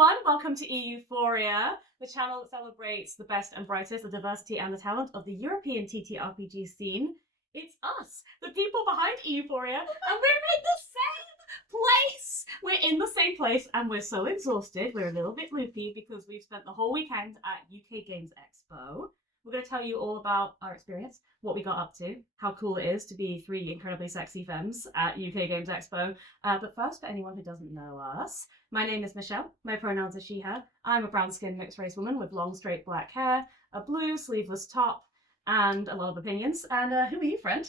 everyone, welcome to EUphoria, the channel that celebrates the best and brightest, the diversity and the talent of the European TTRPG scene. It's us, the people behind EUphoria, and we're in the same place! We're in the same place and we're so exhausted, we're a little bit loopy because we've spent the whole weekend at UKGE's Expo. We're going to tell you all about our experience, what we got up to, how cool it is to be three incredibly sexy femmes at UKGE's Expo. But first, for anyone who doesn't know us, my name is Michelle. My pronouns are she, her. I'm a brown-skinned mixed-race woman with long, straight black hair, a blue sleeveless top, and a lot of opinions. And who are you, friend?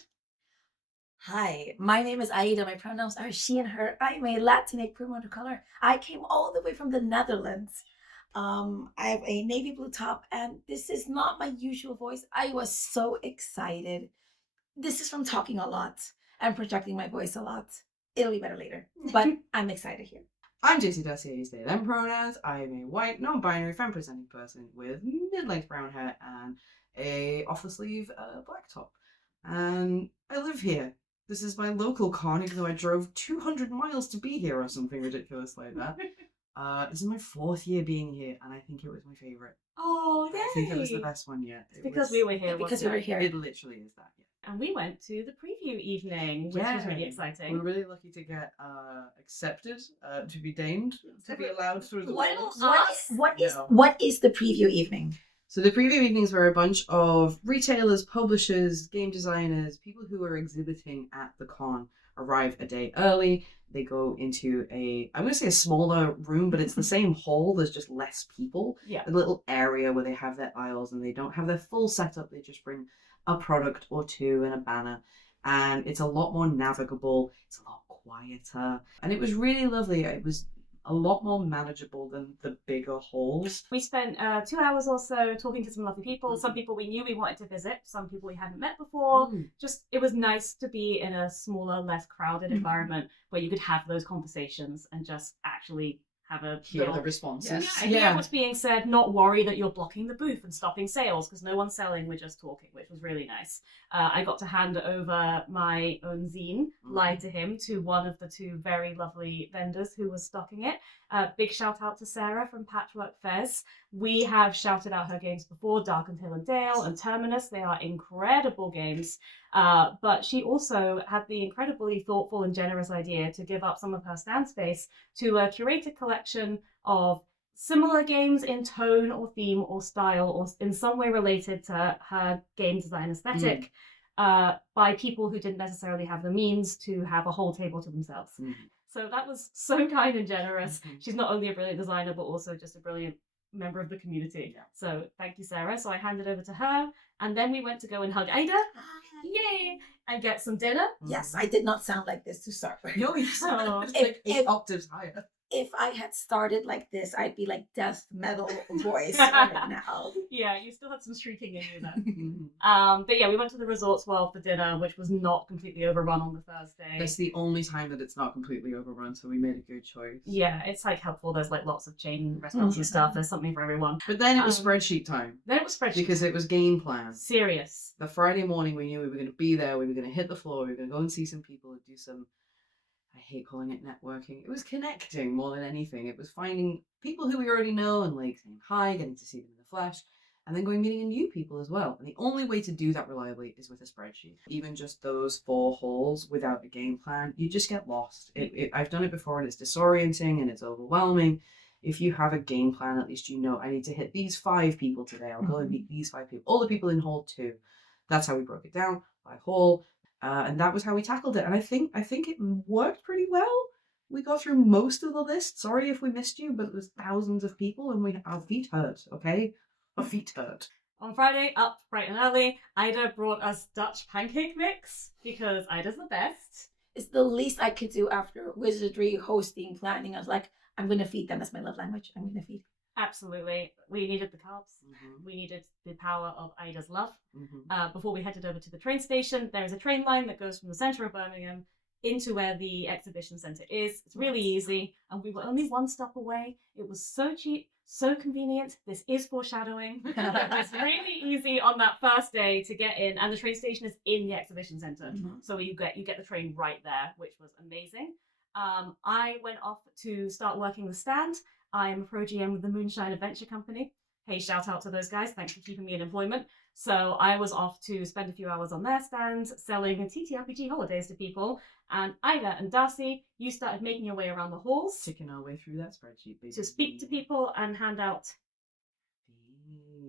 Hi, my name is Aida. My pronouns are she and her. I'm a Latinx woman of color. I came all the way from the Netherlands. I have a navy blue top, and this is not my usual voice. I was so excited. This is from talking a lot and projecting my voice a lot. It'll be better later, but I'm excited here. I'm JC Dossier, they, them pronouns. I am a white, non-binary, femme-presenting person with mid-length brown hair and a off-the-sleeve black top. And I live here. This is my local con, even though I drove 200 miles to be here or something ridiculous like that. This is my 4th year being here, and I think it was my favourite. Oh, yay! I think it was the best one yet. Because we were here. Because we were here. It literally is that, yeah. And we went to the preview evening, which was really exciting. We were really lucky to get accepted, to be deigned, to be allowed through the doors. What is the preview evening? So the preview evenings were a bunch of retailers, publishers, game designers, people who are exhibiting at the con arrive a day early. They go into I'm going to say a smaller room, but it's the same hall. There's just less people. Yeah. A little area where they have their aisles and they don't have their full setup. They just bring a product or two and a banner. And it's a lot more navigable. It's a lot quieter. And it was really lovely. It was a lot more manageable than the bigger halls. We spent 2 hours or so talking to some lovely people. Some people we knew we wanted to visit, some people we hadn't met before. Just, it was nice to be in a smaller, less crowded environment where you could have those conversations and just actually have a Hear the responses. Hear what's being said, not worry that you're blocking the booth and stopping sales because no one's selling, we're just talking, which was really nice. I got to hand over my own zine, Lie to Him, to one of the two very lovely vendors who was stocking it. Big shout out to Sarah from Patchwork Fez. We have shouted out her games before, Dark and Hill and Dale and Terminus. They are incredible games. But she also had the incredibly thoughtful and generous idea to give up some of her stand space to a curated collection of similar games in tone or theme or style or in some way related to her game design aesthetic by people who didn't necessarily have the means to have a whole table to themselves. So that was so kind and generous. She's not only a brilliant designer, but also just a brilliant member of the community. Yeah. So thank you, Sarah. So I handed over to her, and then we went to go and hug Aida. Yay! And get some dinner. Yes, I did not sound like this to start with. No, you sound like 8 octaves higher. If I had started like this, I'd be like death metal voice right now. Yeah, you still had some shrieking in you then. But yeah, we went to the Resorts World for dinner, which was not completely overrun on the Thursday. That's the only time that it's not completely overrun, so we made a good choice. Yeah, it's like helpful. There's like lots of chain restaurants and stuff. There's something for everyone. But then it was spreadsheet time. Then it was spreadsheet because it was game plan. Serious. The Friday morning we knew we were going to be there. We were going to hit the floor. We were going to go and see some people and do some. I hate calling it networking. It was connecting more than anything. It was finding people who we already know and like saying hi, getting to see them in the flesh, and then going meeting new people as well. And the only way to do that reliably is with a spreadsheet. Even just those 4 halls without a game plan, you just get lost. I've done it before and it's disorienting and it's overwhelming. If you have a game plan, at least you know I need to hit these 5 people today. I'll go and meet these 5 people. All the people in hall 2. That's how we broke it down by hall. And that was how we tackled it. And I think it worked pretty well. We got through most of the list. Sorry if we missed you, but it was thousands of people and our feet hurt, okay? Our feet hurt. On Friday, up bright and early, Aida brought us Dutch pancake mix because Ida's the best. It's the least I could do after wizardry, hosting, planning. I was like, I'm going to feed them. That's my love language. I'm going to feed. Absolutely. We needed the carbs. We needed the power of Aida's love. Before we headed over to the train station, there is a train line that goes from the centre of Birmingham into where the exhibition centre is. It's really easy, and we were only 1 stop away. It was so cheap, so convenient. This is foreshadowing. It's really easy on that first day to get in, and the train station is in the exhibition centre, so you get the train right there, which was amazing. I went off to start working the stand. I am a pro GM with the Moonshine Adventure Company. Hey, shout out to those guys. Thanks for keeping me in employment. So I was off to spend a few hours on their stand selling TTRPG holidays to people. And Ida and Darcy, you started making your way around the halls. Ticking our way through that spreadsheet, baby. To speak to people and hand out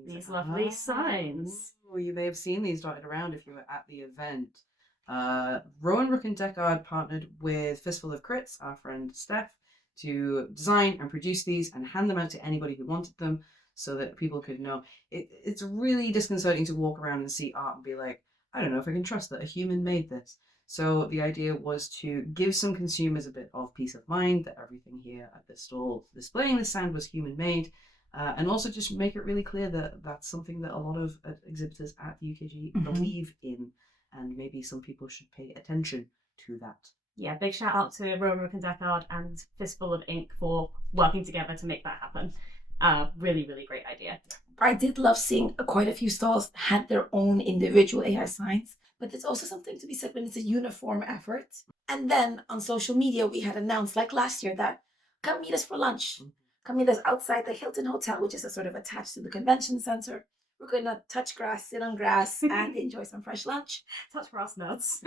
these lovely signs. You may have seen these dotted around if you were at the event. Rowan, Rook and Deckard partnered with Fistful of Crits, our friend Steph, to design and produce these and hand them out to anybody who wanted them so that people could know. It's really disconcerting to walk around and see art and be like, I don't know if I can trust that a human made this. So the idea was to give some consumers a bit of peace of mind that everything here at this stall displaying the stand was human made. And also just make it really clear that that's something that a lot of exhibitors at the UKGE believe in, and maybe some people should pay attention to that. Yeah, big shout out to Rowan, Rook and Deckard and Fistful of Ink for working together to make that happen. Really, really great idea. I did love seeing quite a few stalls had their own individual AI signs, but there's also something to be said when it's a uniform effort. And then on social media, we had announced like last year that come meet us for lunch. Come meet us outside the Hilton Hotel, which is a sort of attached to the convention center. We're going to touch grass, sit on grass, and enjoy some fresh lunch. Touch grass nuts.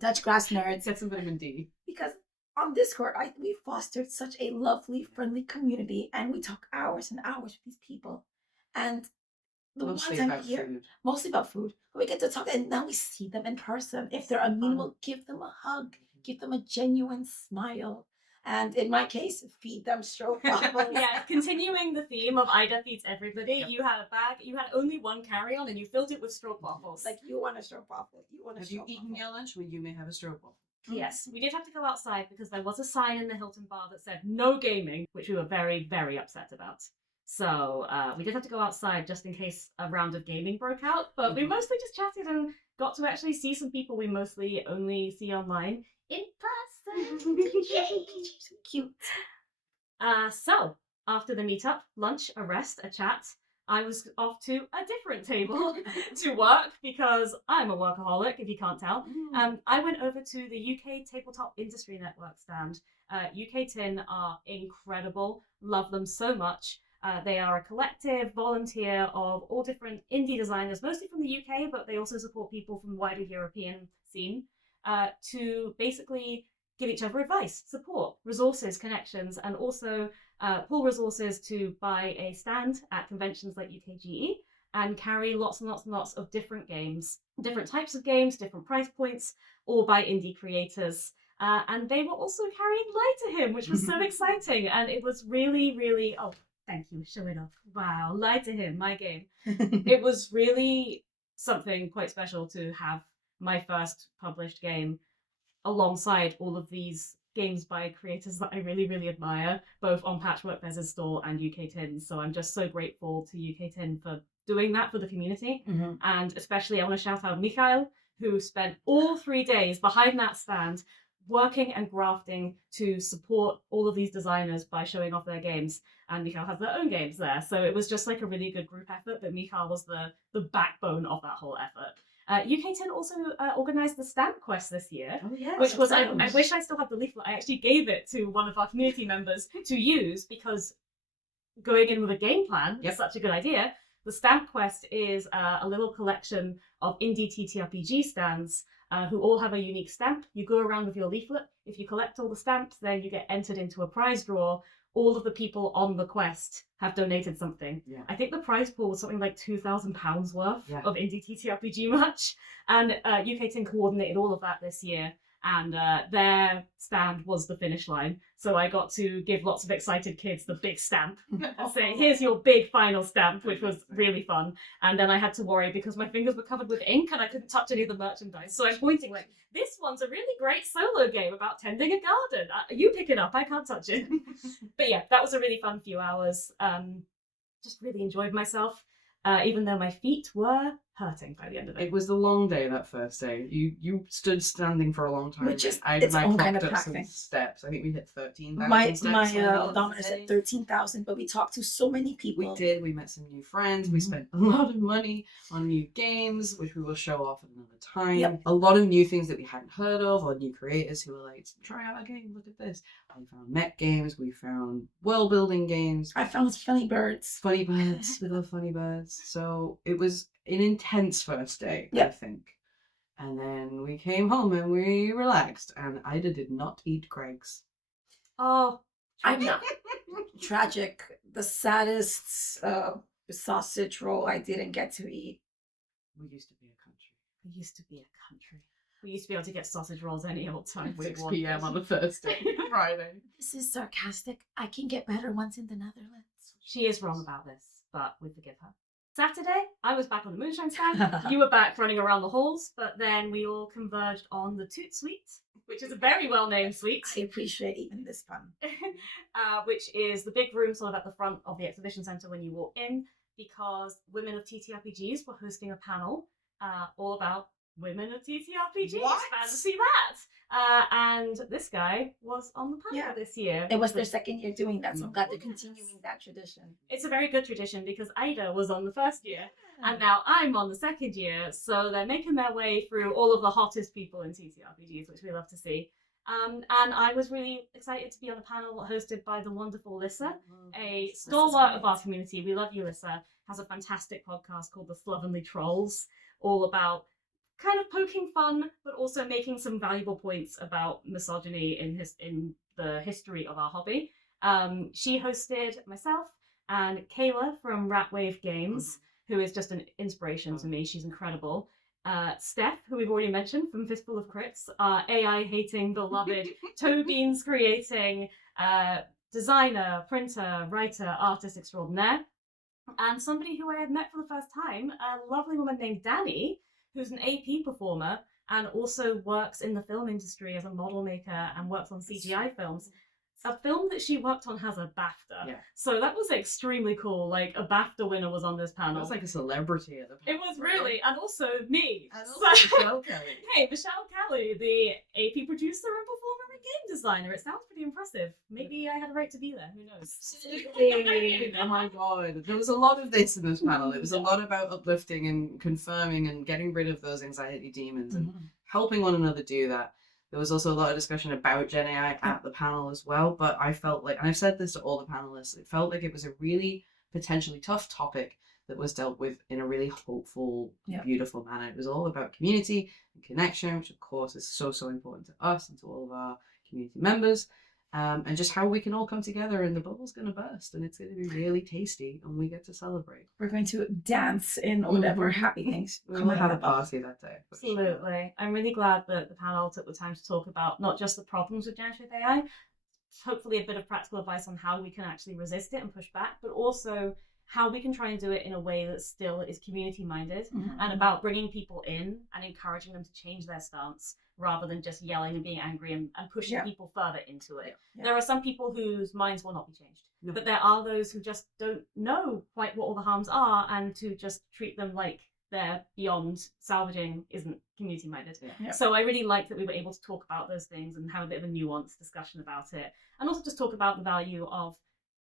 Touch grass nerds. Get some vitamin D. Because on Discord, we fostered such a lovely, friendly community, and we talk hours and hours with these people. And the Mostly one time about a year, food. mostly about food, but we get to talk, and now we see them in person. If they're amenable, give them a hug, give them a genuine smile. And in my case, feed them stroopwafels. Yeah, continuing the theme of Ida feeds everybody, you had a bag, you had only one carry-on and you filled it with stroopwafels. Like, you want a stroopwafel, you want a Have you eaten your lunch? Well, you may have a stroopwafel. Yes, we did have to go outside because there was a sign in the Hilton bar that said no gaming, which we were very, very upset about. So we did have to go outside just in case a round of gaming broke out, but we mostly just chatted and got to actually see some people we mostly only see online in person. Yay, cute. So after the meetup, lunch, a rest, a chat, I was off to a different table to work because I'm a workaholic, if you can't tell. I went over to the UK Tabletop Industry Network stand. UK Tin are incredible, love them so much. They are a collective volunteer of all different indie designers, mostly from the UK, but they also support people from the wider European scene, to basically give each other advice, support, resources, connections, and also pull resources to buy a stand at conventions like UKGE and carry lots and lots and lots of different games, different types of games, different price points, all by indie creators. And they were also carrying Lie to Him, which was so exciting. And it was really, really, oh, thank you, show it off. Wow, Lie to Him, my game. It was really something quite special to have my first published game alongside all of these games by creators that I really, really admire, both on Patchwork Bez's store and UK Tin. So I'm just so grateful to UK Tin for doing that for the community. And especially I want to shout out Michelle, who spent all 3 days behind that stand working and grafting to support all of these designers by showing off their games. And Michal has their own games there. So it was just like a really good group effort, but Michal was the backbone of that whole effort. UK Tin also organised the Stamp Quest this year, which was, I wish I still had the leaflet. I actually gave it to one of our community members to use because going in with a game plan is such a good idea. The Stamp Quest is a little collection of indie TTRPG stands who all have a unique stamp. You go around with your leaflet. If you collect all the stamps, then you get entered into a prize draw. All of the people on the quest have donated something. I think the prize pool was something like £2,000 worth of indie TTRPG merch. And UK Tin coordinated all of that this year. And their stand was the finish line. So I got to give lots of excited kids the big stamp and say, here's your big final stamp, which was really fun. And then I had to worry because my fingers were covered with ink and I couldn't touch any of the merchandise. So I'm pointing like, this one's a really great solo game about tending a garden. You pick it up, I can't touch it. But yeah, that was a really fun few hours. Just really enjoyed myself. Even though my feet were hurting by the end of It it. was the long day that first day. You stood standing for a long time. Which is I its own clocked kind of up some practicing. steps. I think we hit 13,000 My steps. on the odometer day. said 13,000, but we talked to so many people. We did. We met some new friends. We spent a lot of money on new games, which we will show off at another time. Yep. A lot of new things that we hadn't heard of, or new creators who were like, try out a game, look at this. We found mech games. We found world building games. I found funny birds. Funny birds. We love funny birds. So it was an intense first day, I think. And then we came home and we relaxed. And Aida did not eat Greg's. Oh, I'm not. Tragic. The saddest sausage roll I didn't get to eat. We used to be a country. we used to be a country. We used to be able to get sausage rolls any old time. 6 p.m. on the Thursday, Friday. This is sarcastic. I can get better ones in the Netherlands. She is wrong about this, but we forgive her. Saturday, I was back on the moonshine stand. You were back running around the halls, but then we all converged on the Toot Suite, which is a very well-named suite. I appreciate even this pun. Which is the big room sort of at the front of the exhibition centre when you walk in, because women of TTRPGs were hosting a panel all about women of TTRPGs. What? Fancy that! And this guy was on the panel this year. It was their second year doing that, so I'm glad they're continuing that tradition. It's a very good tradition because Aida was on the first year, and now I'm on the second year, so they're making their way through all of the hottest people in TTRPGs, which we love to see. And I was really excited to be on a panel hosted by the wonderful Lissa, a stalwart of our community. We love you, Lissa. Has a fantastic podcast called The Slovenly Trolls, all about kind of poking fun, but also making some valuable points about misogyny in the history of our hobby. She hosted myself and Kayla from Ratwave Games, who is just an inspiration to me. She's incredible. Steph, who we've already mentioned from Fistful of Crits, our AI-hating, beloved, toe beans creating designer, printer, writer, artist extraordinaire. And somebody who I had met for the first time, a lovely woman named Danny, who's an AP performer and also works in the film industry as a model maker and works on CGI films. A film that she worked on has a BAFTA. Yeah. So that was extremely cool. Like, a BAFTA winner was on this panel. It was like a celebrity at the panel. It was really, and also me. And also Michelle Kelly. Hey, Michelle Kelly, the AP producer and performer and game designer. It sounds pretty impressive. Maybe I had a right to be there. Who knows? Absolutely. Oh my god. There was a lot of this in this panel. It was a lot about uplifting and confirming and getting rid of those anxiety demons and helping one another do that. There was also a lot of discussion about Gen AI at the panel as well, but I felt like, and I've said this to all the panelists, it felt like it was a really potentially tough topic that was dealt with in a really hopeful, beautiful manner. It was all about community and connection, which of course is so, so important to us and to all of our community members. And just how we can all come together, and the bubble's going to burst and it's going to be really tasty and we get to celebrate. We're going to dance in whatever happy things. We're going to have a party that day. Absolutely. Sure. I'm really glad that the panel took the time to talk about not just the problems with generative AI, hopefully a bit of practical advice on how we can actually resist it and push back, but also how we can try and do it in a way that still is community minded and about bringing people in and encouraging them to change their stance rather than just yelling and being angry and pushing people further into it. There are some people whose minds will not be changed, but there are those who just don't know quite what all the harms are, and to just treat them like they're beyond salvaging isn't community minded. So I really like that we were able to talk about those things and have a bit of a nuanced discussion about it, and also just talk about the value of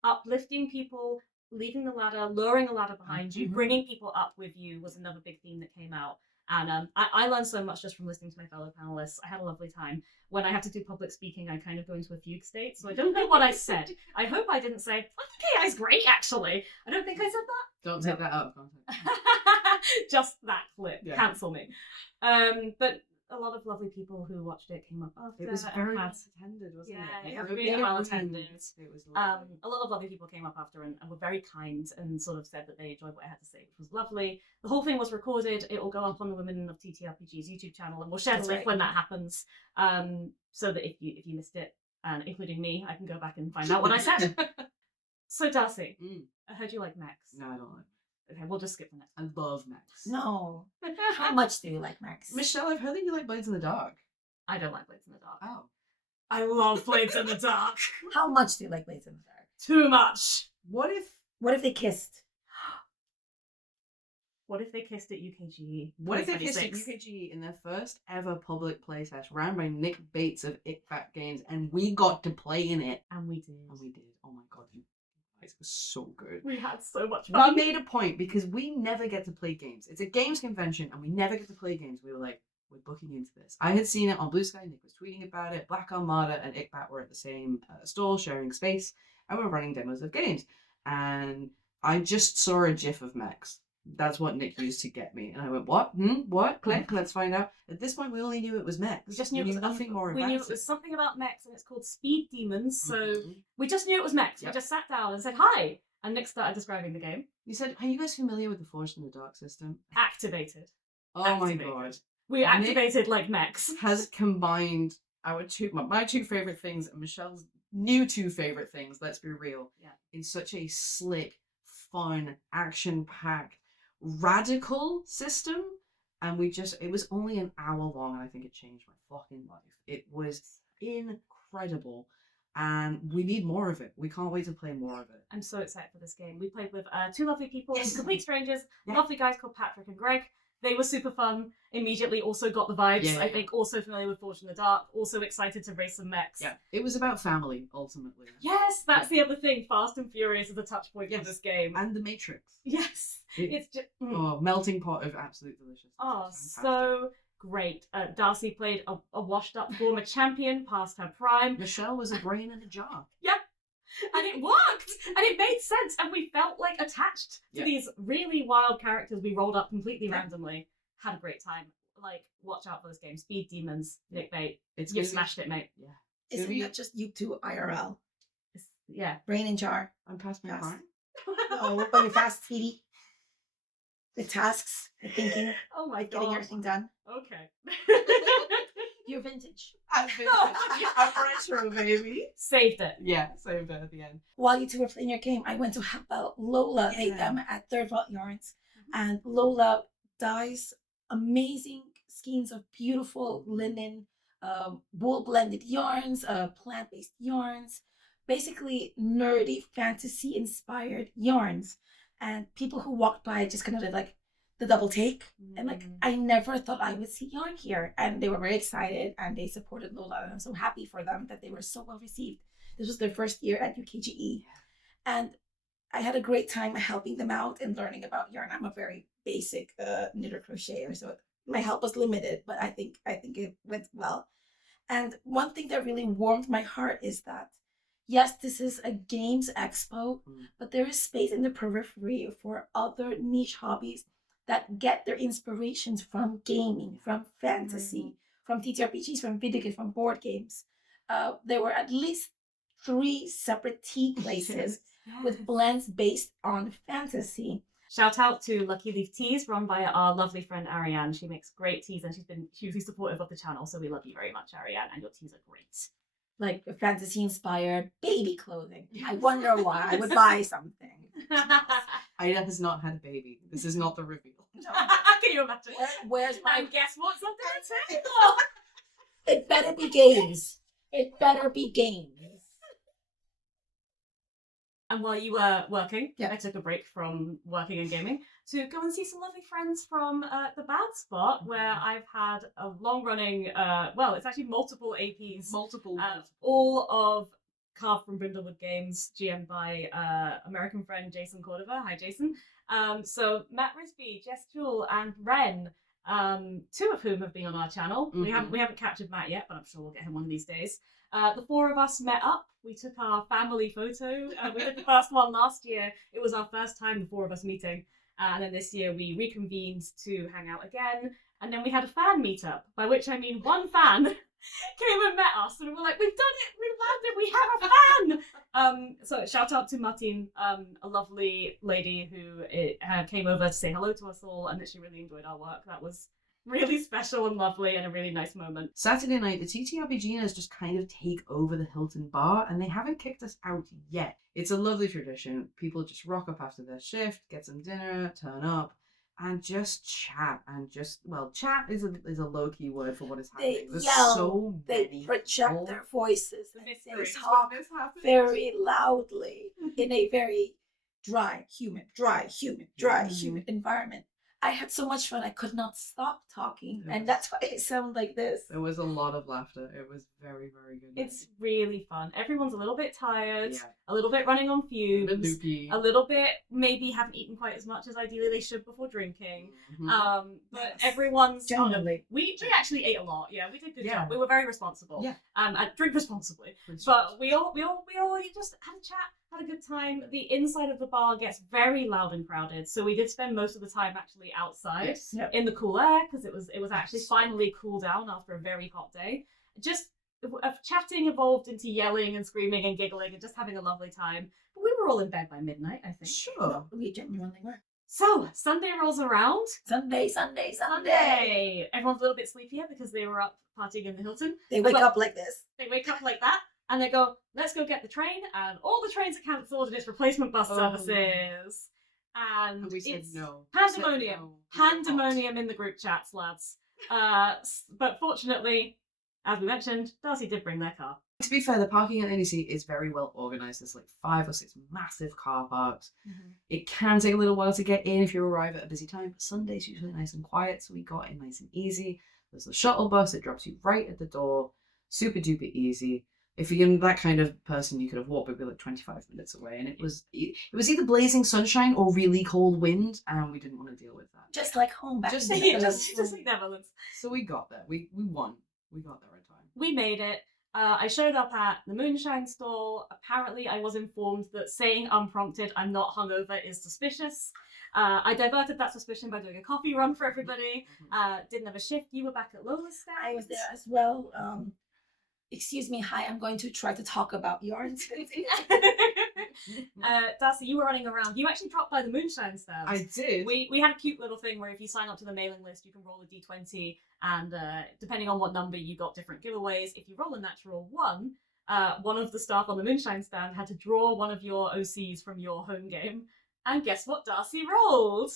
uplifting people, leaving the ladder, luring a ladder behind you, bringing people up with you was another big theme that came out. And I learned so much just from listening to my fellow panelists. I had a lovely time. When I have to do public speaking, I kind of go into a fugue state, so I don't know what I said. I hope I didn't say, I think AI's great, actually. I don't think I said that. Don't take that out of context. Just that clip. Yeah. Cancel me. But a lot of lovely people who watched it came up after. It was very well attended, wasn't it? Yeah, really well attended. It was lovely. A lot of lovely people came up after and were very kind and sort of said that they enjoyed what I had to say, which was lovely. The whole thing was recorded. It will go up on the Women of TTRPG's YouTube channel, and we'll share the link when that happens, so that if you missed it, including me, I can go back and find out what I said. So Darcy, I heard you like mechs. No, I don't like. Okay, we'll just skip the next. I love mechs. No. How much do you like mechs? Michelle, I've heard that you like Blades in the Dark. I don't like Blades in the Dark. Oh. I love Blades in the Dark. How much do you like Blades in the Dark? Too much. What if they kissed? What if they kissed at UKGE? What if they kissed at 2026? UKGE in their first ever public playtest ran by Nick Bates of ICFAT Games, and we got to play in it? And we did. And we did. Oh my god, you guys, it was so good. We had so much We fun. made a point because we never get to play games. It's a games convention and we never get to play games. We were like, we're booking into this. I had seen it on Blue Sky. Nick was tweeting about it. Black Armada and ICBAT were at the same stall sharing space, and we're running demos of games. And I just saw a gif of mechs. That's what Nick used to get me. And I went, what? What? Click, let's find out. At this point, we only knew it was mechs. We just knew it was nothing more about We knew it. it was something about mechs, and it's called Speed Demons. So Mhm. we just knew it was mechs. Yep. We just sat down and said hi, and Nick started describing the game. You said, are you guys familiar with the Forged in the Dark system? Activated. Oh Activated. my god. We Nick activated like mechs. Has combined my two favorite things and Michelle's new two favorite things, let's be real, in such a slick, fun, action-packed, radical system. And it was only an hour long, and I think it changed my fucking life. It was incredible, and we need more of it. We can't wait to play more of it. I'm so excited for this game. We played with two lovely people, Yes. complete strangers, Yeah. lovely guys called Patrick and Greg. They were super fun. Immediately also got the vibes. Yeah, I think also familiar with Forge in the Dark. Also excited to race some mechs. Yeah, it was about family, ultimately. Yes, that's the other thing. Fast and Furious is a touch point for Yes. this game. And The Matrix. Yes. It's just... Oh, melting pot of absolute deliciousness. Oh, It's fantastic. so great. Darcy played a washed-up former champion past her prime. Michelle was a brain in a jar. Yeah. And it worked! And it made sense, and we felt like attached to Yeah. these really wild characters we rolled up completely randomly. Had a great time. Like, watch out for this game. Speed Demons, Nick Bate. It's You've gonna be- smashed it, mate. Yeah. Isn't that just you two IRL? Yeah. Brain in jar. I'm past my Yes. prime. Oh, but you're fast, sweetie. The tasks, the thinking, Oh my getting god. everything done. Okay. You're vintage. I'm retro, baby. Saved it. Yeah, so bad at the end. While you two were playing your game, I went to help out Lola Yeah. make them at Third Vault Yarns. And Lola dyes amazing skeins of beautiful linen, wool blended yarns, plant-based yarns, basically nerdy fantasy inspired yarns. And people who walked by just kind of did like the double take. And like, I never thought I would see yarn here. And they were very excited and they supported Lola. And I'm so happy for them that they were so well received. This was their first year at UKGE. And I had a great time helping them out and learning about yarn. I'm a very basic knitter crocheter, so my help was limited, but I think it went well. And one thing that really warmed my heart is that, yes, this is a games expo, but there is space in the periphery for other niche hobbies that get their inspirations from gaming, from fantasy, from TTRPGs, from video games, from board games. There were at least 3 separate tea places with blends based on fantasy. Shout out to Lucky Leaf Teas, run by our lovely friend Ariane. She makes great teas and she's been hugely supportive of the channel, so we love you very much, Ariane, and your teas are great. Like fantasy inspired baby clothing. I wonder why. I would buy something. Aida has not had a baby. This is not the reveal. Can you imagine? Where's my... And guess what's under the table? It better be games. It better be games. And while you were working, Yeah. I took a break from working and gaming to go and see some lovely friends from the Bad Spot, where I've had a long-running, it's actually multiple APs, Multiple. all of Carved from Brindlewood Games, GM'd by American friend Jason Cordova. Hi, Jason. So Matt Risby, Jess Jewell, and Ren, 2 of whom have been on our channel. We haven't captured Matt yet, but I'm sure we'll get him one of these days. The 4 of us met up. We took our family photo. We did the first one last year. It was our first time, the 4 of us meeting. And then this year we reconvened to hang out again. And then we had a fan meetup, by which I mean one fan came and met us. And we were like, we've done it! We landed! We have a fan! So shout out to Martine, a lovely lady who came over to say hello to us all and that she really enjoyed our work. That was really special and lovely and a really nice moment. Saturday night, the TTRPGers just kind of take over the Hilton Bar, and they haven't kicked us out yet. It's a lovely tradition. People just rock up after their shift, get some dinner, turn up, and just chat. And chat is a low-key word for what is happening. They There's yell, so they many project people. their voices, and they Mysteries talk when this happens. very loudly in a very dry, humid environment. I had so much fun. I could not stop talking, Yes. and that's why it sounded like this. There was a lot of laughter. It was very, very good. It's really fun. Everyone's a little bit tired, Yeah. a little bit running on a bit fumes, loopy. a little bit maybe haven't eaten quite as much as ideally they should before drinking. Mhm. But Yes. everyone's Genuinely. we actually ate a lot. Yeah, we did a good Yeah. job. We were very responsible. Yeah. And drink responsibly. Pretty But we all just had a chat, had a good time. The inside of the bar gets very loud and crowded, so we did spend most of the time actually outside Yes. Yep. in the cool air because it was actually finally cool down after a very hot day. Just chatting evolved into yelling and screaming and giggling and just having a lovely time. But we were all in bed by midnight, I think. Sure. No, we genuinely were. So Sunday rolls around. Sunday. Everyone's a little bit sleepier because they were up partying in the Hilton. They wake But- up like this. They wake up like that and they go, let's go get the train. And all the trains are cancelled and it's replacement bus Oh. services. And And we said it's no. pandemonium. We said no. Pandemonium in the group chats, lads. But fortunately, as we mentioned, Darcy did bring their car. To be fair, the parking at NEC is very well organised. There's like 5 or 6 massive car parks. It can take a little while to get in if you arrive at a busy time, but Sunday's usually nice and quiet, so we got in nice and easy. There's a shuttle bus that drops you right at the door. Super duper easy. If you're that kind of person, you could have walked maybe like 25 minutes away, and it was either blazing sunshine or really cold wind, and we didn't want to deal with that. Just like home back Just in like- the just like Netherlands. So we got there. We won. We got there in time. We made it. I showed up at the moonshine stall. Apparently, I was informed that saying unprompted I'm not hungover is suspicious. I diverted that suspicion by doing a coffee run for everybody. Didn't have a shift. You were back at Lola's stand. I was there as well. Excuse me, hi, I'm going to try to talk about yarns. Darcy, you were running around. You actually dropped by the moonshine stand. I did. We had a cute little thing where if you sign up to the mailing list, you can roll a d20, and depending on what number you got different giveaways. If you roll a natural 1, one of the staff on the moonshine stand had to draw one of your OCs from your home game. And guess what Darcy rolled?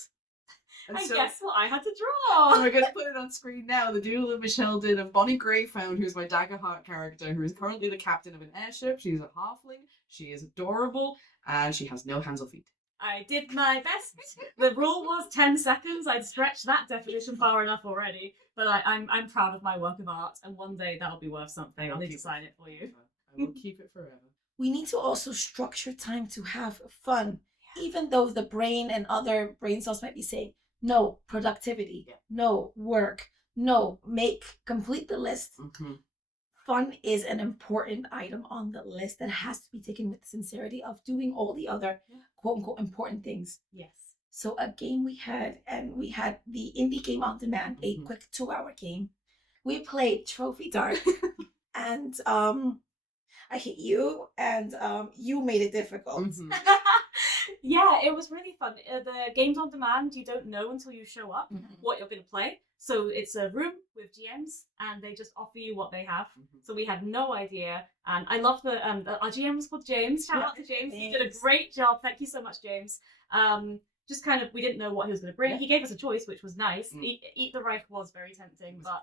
And so- guess what I had to Oh, draw? we're going to put it on screen now. The duel that Michelle did of Bonnie Greyfound, who's my Daggerheart character, who is currently the captain of an airship. She's a halfling. She is adorable, and she has no hands or feet. I did my best. The rule was 10 seconds. I'd stretched that definition far enough already. But I'm proud of my work of art, and one day that'll be worth something. I'll need to sign it for you. I will keep it forever. We need to also structure time to have fun, even though the brain and other brain cells might be saying, no, productivity, no, work, no, complete the list. Mm-hmm. Fun is an important item on the list that has to be taken with the sincerity of doing all the other quote unquote important things. Yes. So a game we had the indie game on demand, a Mhm. quick 2-hour game. We played Trophy Dark, and I hit you, and you made it difficult. Mhm. Yeah, it was really fun. The games on demand, you don't know until you show up Mhm. what you're going to play. So it's a room with GMs, and they just offer you what they have. Mhm. So we had no idea, and I love our GM was called James. Shout out to James. He did a Thanks. great job. Thank you so much, James. Just kind of, we didn't know what he was going to bring. Yeah. He gave us a choice, which was nice. Mm. Eat the Reich was very tempting, was but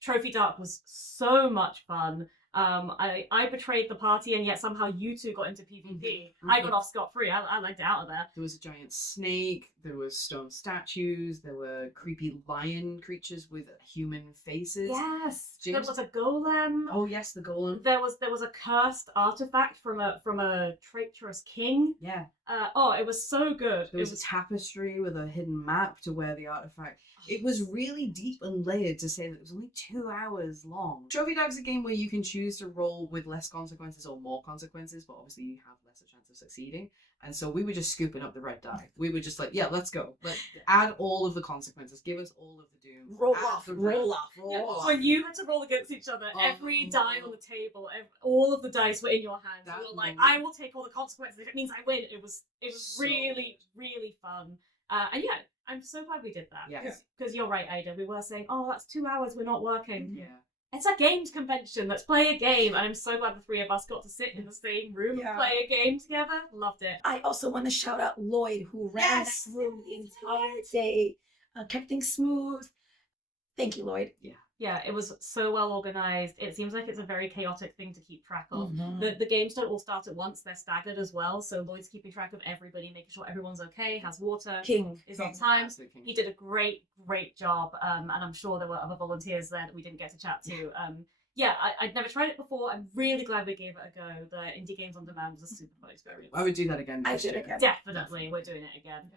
Trophy Dark was so much fun. I betrayed the party, and yet somehow you two got into PvP. Mhm. I got off scot-free. I legged it out of there. There was a giant snake, there was stone statues, there were creepy lion creatures with human faces. Yes, there James- was a golem. Oh yes, the golem. There was a cursed artifact from a traitorous king. Yeah. It was so good. There was a tapestry with a hidden map to where the artifact. It was really deep and layered to say that it was only 2 hours long. Trophy Dark's a game where you can choose to roll with less consequences or more consequences, but obviously you have less a chance of succeeding. And so we were just scooping up the red die. We were just like, yeah, let's go. Let's add all of the consequences. Give us all of the doom. Roll Add off, the roll red. off, Roll Yeah, off. when you had to roll against each other, every die on the table, all of the dice were in your hands. That You were like, moment. I will take all the consequences if it means I win. It was So really, really fun. And yeah, I'm so glad we did that. Yes. Because you're right, Aida. We were saying, oh, that's 2 hours, we're not working. Yeah. It's a games convention. Let's play a game. And I'm so glad the three of us got to sit in the same room Yeah. and play a game together. Loved it. I also want to shout out Lloyd, who ran Yes. that room the entire day, kept things smooth. Thank you, Lloyd. Yeah. Yeah, it was so well organized. It seems like it's a very chaotic thing to keep track of. Mhm. The games don't all start at once, they're staggered as well. So Lloyd's keeping track of everybody, making sure everyone's okay, has water, King. is on time. Absolute king. He did a great job. And I'm sure there were other volunteers there that we didn't get to chat to. Yeah, I'd never tried it before. I'm really glad we gave it a go. The Indie Games on Demand was a super fun experience. I would do that again. I next did year. again. Definitely, we're doing it again.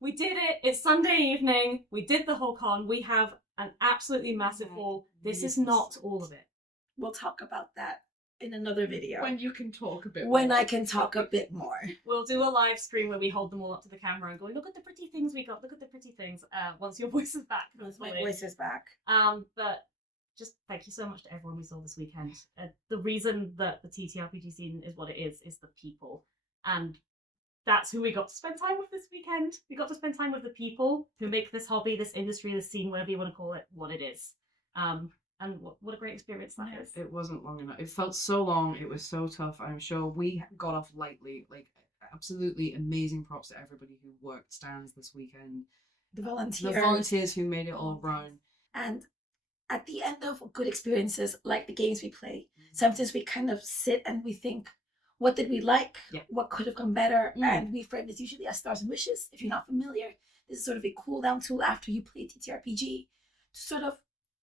We did it. It's Sunday evening. We did the whole con. We have an absolutely massive hall. This is not all of it. We'll talk about that in another video. When you can talk a bit When more. I can talk a bit more. We'll do a live stream where we hold them all up to the camera and go, look at the pretty things we got. Look at the pretty things. Once your voice is back. Once my hopefully. voice is back. But just thank you so much to everyone we saw this weekend. The reason that the TTRPG scene is what it is the people. And that's who we got to spend time with this weekend. We got to spend time with the people who make this hobby, this industry, this scene, whatever you want to call it, what it is. And what a great experience that is. It wasn't long enough. It felt so long. It was so tough. I'm sure we got off lightly. Like, absolutely amazing props to everybody who worked stands this weekend. The The volunteers. volunteers who made it all run. And at the end of good experiences, like the games we play, sometimes we kind of sit and we think, what did we like? Yeah. What could have gone better? And we frame this usually as stars and wishes. If you're not familiar, this is sort of a cool down tool after you play TTRPG to sort of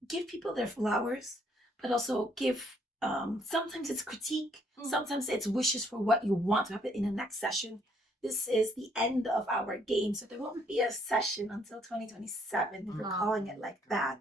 give people their flowers, but also give, sometimes it's critique, sometimes it's wishes for what you want to happen in the next session. This is the end of our game, so there won't be a session until 2027 if we're calling it like that.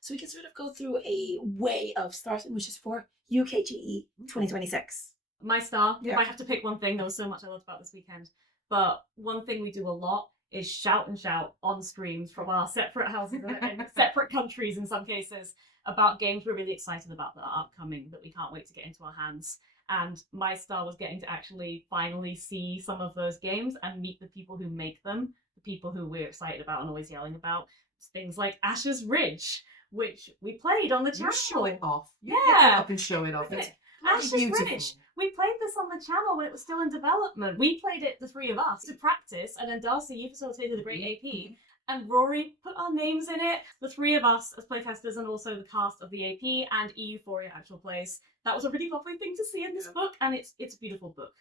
So we can sort of go through a way of stars and wishes for UKGE 2026. My star, if Yeah. I have to pick one thing, there was so much I loved about this weekend. But one thing we do a lot is shout and shout on streams from our separate houses in separate countries in some cases about games we're really excited about that are upcoming, that we can't wait to get into our hands. And my star was getting to actually finally see some of those games and meet the people who make them, the people who we're excited about and always yelling about. Things like Asher's Ridge, which we played on the channel. You show it off. You Yeah. pick it up and show it off. It's Asher's beautiful. Ridge. We played this on the channel when it was still in development. We played it, the three of us, to practice, and then Darcy, you facilitated a great AP, and Rory put our names in it. The three of us as playtesters, and also the cast of the AP and EUphoria actual plays. That was a really lovely thing to see in this book, and it's a beautiful book.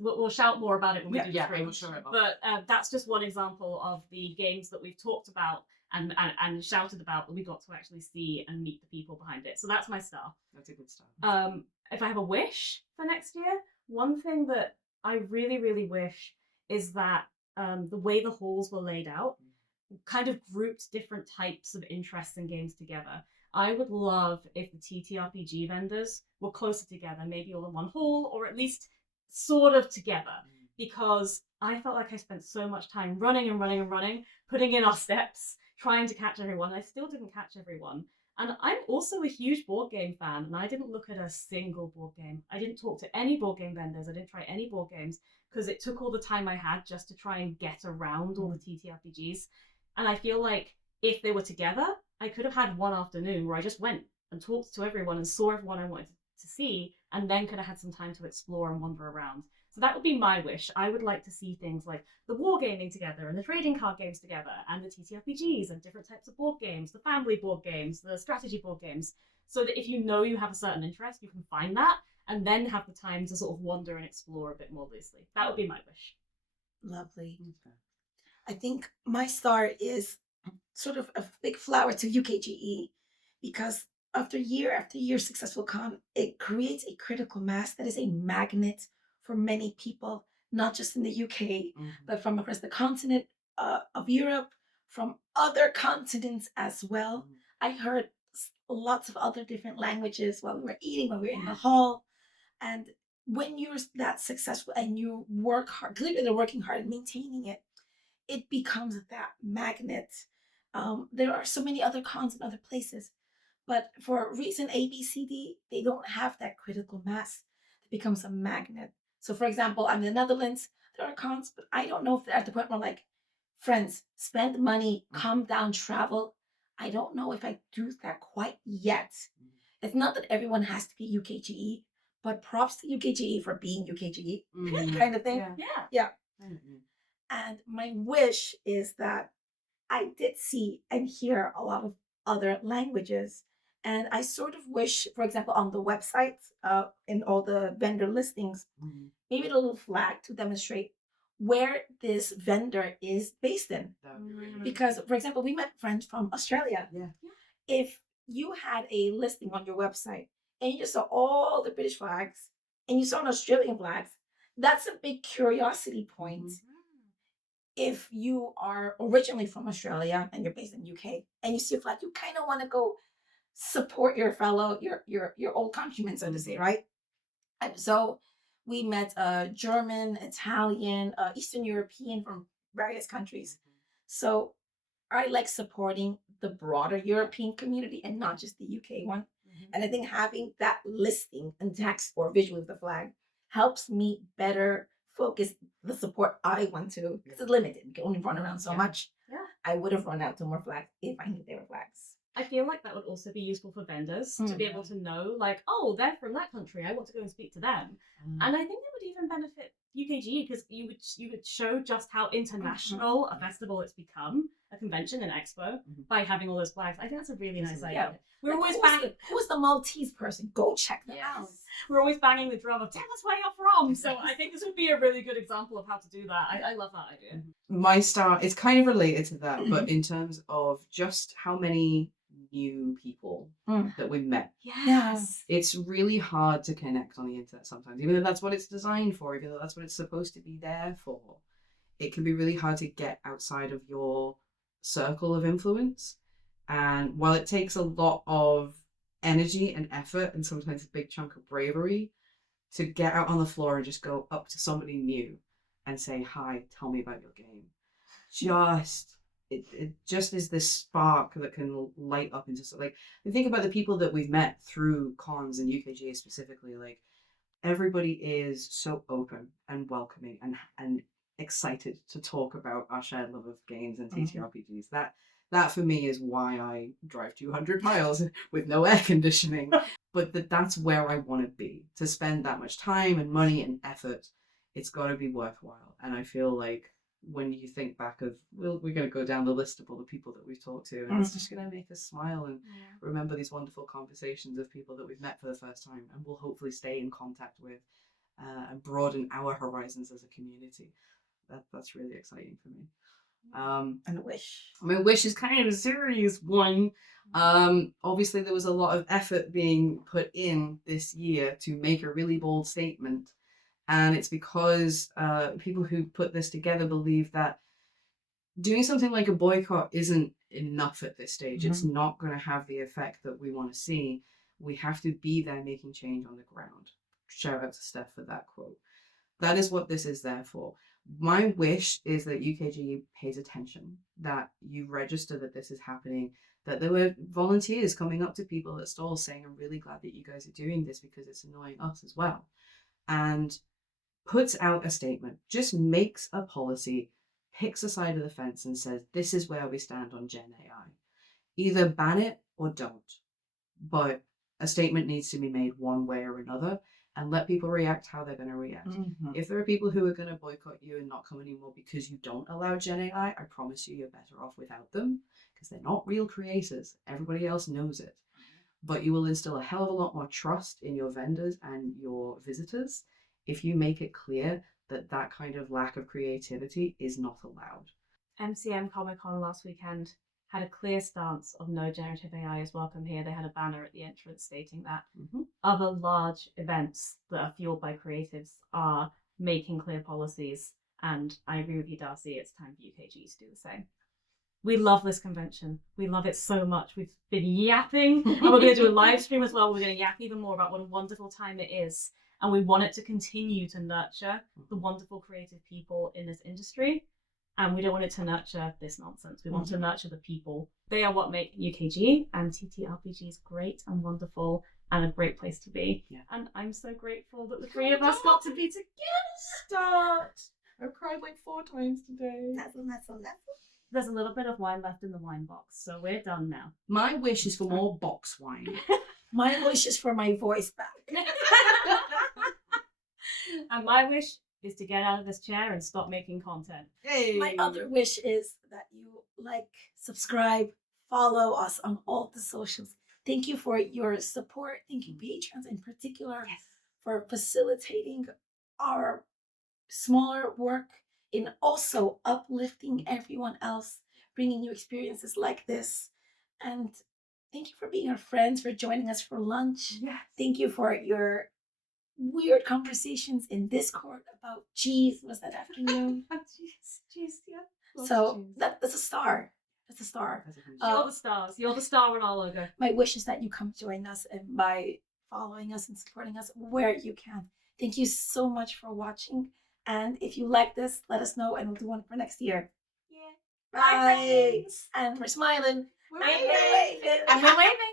We'll shout more about it when we do the stream. we'll show it off. But that's just one example of the games that we've talked about and shouted about that we got to actually see and meet the people behind it. So that's my star. That's a good start. If I have a wish for next year, one thing that I really, really wish is that the way the halls were laid out kind of grouped different types of interests and games together. I would love if the TTRPG vendors were closer together, maybe all in one hall, or at least sort of together, because I felt like I spent so much time running, putting in our steps, trying to catch everyone. I still didn't catch everyone. And I'm also a huge board game fan, and I didn't look at a single board game. I didn't talk to any board game vendors. I didn't try any board games because it took all the time I had just to try and get around all the TTRPGs. And I feel like if they were together, I could have had one afternoon where I just went and talked to everyone and saw everyone I wanted to see, and then could have had some time to explore and wander around. So that would be my wish. I would like to see things like the wargaming together and the trading card games together and the TTRPGs and different types of board games, the family board games, the strategy board games, so that if you know you have a certain interest, you can find that and then have the time to sort of wander and explore a bit more loosely. That would be my wish. Lovely. Okay. I think my star is sort of a big flower to UKGE because after year successful con, it creates a critical mass that is a magnet for many people, not just in the UK, but from across the continent of Europe, from other continents as well. I heard lots of other different languages while we were eating, while we were in the hall. And when you're that successful and you work hard, clearly they're working hard and maintaining it, it becomes that magnet. There are so many other cons in other places, but for reason A, B, C, D, they don't have that critical mass that becomes a magnet. So for example, I'm in the Netherlands, there are cons, but I don't know if they're at the point where like, friends, spend money, calm down, travel. I don't know if I do that quite yet. It's not that everyone has to be UKGE, but props to UKGE for being UKGE kind of thing. Yeah. And my wish is that I did see and hear a lot of other languages. And I sort of wish, for example, on the website, in all the vendor listings, maybe a little flag to demonstrate where this vendor is based in. That would be really nice. Because, for example, we met friends from Australia. Yeah. If you had a listing on your website and you just saw all the British flags and you saw an Australian flags, that's a big curiosity point. If you are originally from Australia and you're based in UK and you see a flag, you kind of want to go support your fellow, your old countrymen, so to say, right? And so we met German, Italian, Eastern European from various countries. So I like supporting the broader European community and not just the UK one. And I think having that listing and text or visual of the flag helps me better focus the support I want to, because it's limited. You can only run around so much. Yeah. I would have run out to more flags if I knew they were flags. I feel like that would also be useful for vendors to be able to know, like, oh, they're from that country. I want to go and speak to them. And I think it would even benefit UKGE because you would show just how international a festival it's become, a convention, an expo, by having all those flags. I think that's a really nice idea. We're always banging. Who's the Maltese person? Go check them out. We're always banging the drum of tell us where you're from. So I think this would be a really good example of how to do that. I love that idea. My star is kind of related to that, but in terms of just how many new people that we met. Yes. It's really hard to connect on the internet sometimes, even though that's what it's designed for, even though that's what it's supposed to be there for. It can be really hard to get outside of your circle of influence. And while it takes a lot of energy and effort and sometimes a big chunk of bravery to get out on the floor and just go up to somebody new and say, hi, tell me about your game. It just is this spark that can light up into something. Like, I think about the people that we've met through cons and UKGE specifically, like everybody is so open and welcoming and excited to talk about our shared love of games and TTRPGs. That for me is why I drive 200 miles with no air conditioning. But that's where I want to be. To spend that much time and money and effort, it's got to be worthwhile. And I feel like when you think back of, we're going to go down the list of all the people that we've talked to, and it's just going to make us smile and remember these wonderful conversations of people that we've met for the first time and we'll hopefully stay in contact with and broaden our horizons as a community. That's really exciting for me. And a wish. My wish is kind of a serious one. Obviously there was a lot of effort being put in this year to make a really bold statement. And it's because people who put this together believe that doing something like a boycott isn't enough at this stage. It's not going to have the effect that we want to see. We have to be there making change on the ground. Shout out to Steph for that quote. That is what this is there for. My wish is that UKGE pays attention, that you register that this is happening, that there were volunteers coming up to people at stalls saying, I'm really glad that you guys are doing this because it's annoying us as well. And puts out a statement, just makes a policy, picks a side of the fence and says, this is where we stand on Gen AI. Either ban it or don't. But a statement needs to be made one way or another and let people react how they're going to react. If there are people who are going to boycott you and not come anymore because you don't allow Gen AI, I promise you're better off without them because they're not real creators. Everybody else knows it. But you will instill a hell of a lot more trust in your vendors and your visitors if you make it clear that that kind of lack of creativity is not allowed. MCM Comic Con last weekend had a clear stance of no generative AI is welcome here. They had a banner at the entrance stating that. Other large events that are fueled by creatives are making clear policies. And I agree with you, Darcy, it's time for UKGE to do the same. We love this convention. We love it so much. We've been yapping and we're going to do a live stream as well. We're going to yap even more about what a wonderful time it is. And we want it to continue to nurture the wonderful creative people in this industry. And we don't want it to nurture this nonsense. We want to nurture the people. They are what make UKGE and TTRPGs great and wonderful and a great place to be. And I'm so grateful that the three of us got to be together. Start. I've cried like 4 times today. There's a little bit of wine left in the wine box, so we're done now. My wish is for more box wine. My wish is for my voice back. And my wish is to get out of this chair and stop making content. Hey. My other wish is that you like, subscribe, follow us on all the socials. Thank you for your support. Thank you, patrons in particular, for facilitating our smaller work in also uplifting everyone else, bringing you experiences like this. And thank you for being our friends, for joining us for lunch. Yes. Thank you for your weird conversations in Discord about cheese. Was that afternoon? Cheese, yeah. Lots of So cheese. that's a star. That's a star. That's a huge You're the stars. You're the star on our logo. My wish is that you come join us and by following us and supporting us where you can. Thank you so much for watching. And if you like this, let us know and we'll do one for next year. Yeah. Bye. And we're smiling. We're And waving. we're waving. And we're waving.